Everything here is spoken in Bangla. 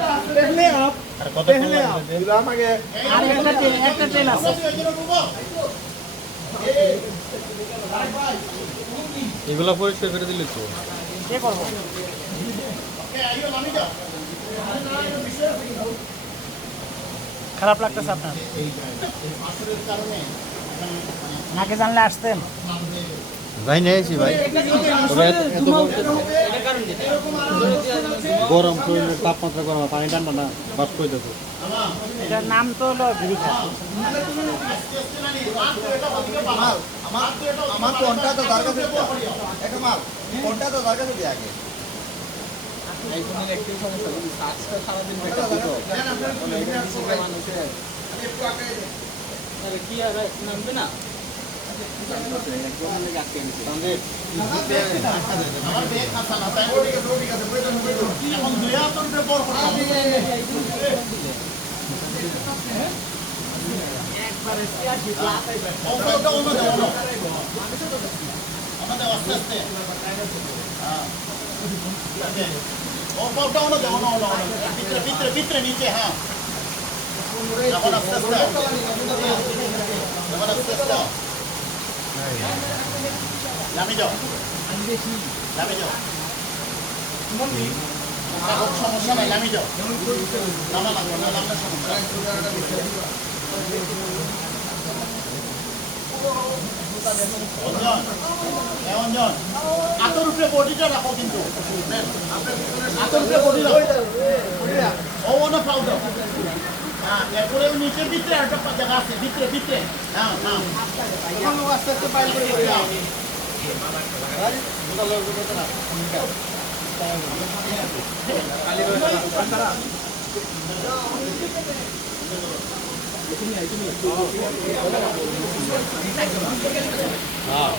पहले आप दिलाम आगे আর একটা ট্রেন আছে এগুলা পরিষ্কার করে দিলে তো কে করব খারাপ লাগতেছে আপনার নাকি জানলে আসতেন ভাই নিয়েছি ভাই তবে এত গরম শরীরের তাপমাত্রা গরম পানি ঠান্ডা না বাস করে দেবো এটার নাম তো হলো গিরিখা আমার কোনটা তো দরকার একটা মাল কোনটা তো দরকার দিই আগে আইফোনের একটু সমস্যা কিন্তু সার্চটা সারা দিন বেকার দিতো মানুষের একটু আগে আরে কি আর নামবে না আমার বেগ খাসা না তাই ওদিকে আছে এখন 2000 রুপে পর একবারে 86 লাখ ওটা ওটা আমাদের আস্তে আস্তে হ্যাঁ ওটা ওটা ভিতরে নিচে হ্যাঁ এখন আস্তে আস্তে নামি যাও সমস্যা নাই নামি যাও নামা লাগবে না নামলে সমস্যা অঞ্জন আতর উপরে বডিটা রাখো কিন্তু আতর উপরে বডি রাখো ও না পাউডার হ্যাঁ এরপরে নিচের ভিতরে একটা জায়গা আছে ভিতরে হ্যাঁ হ্যাঁ এখন আস্তে আস্তে বাইরে করে যাও হ্যাঁ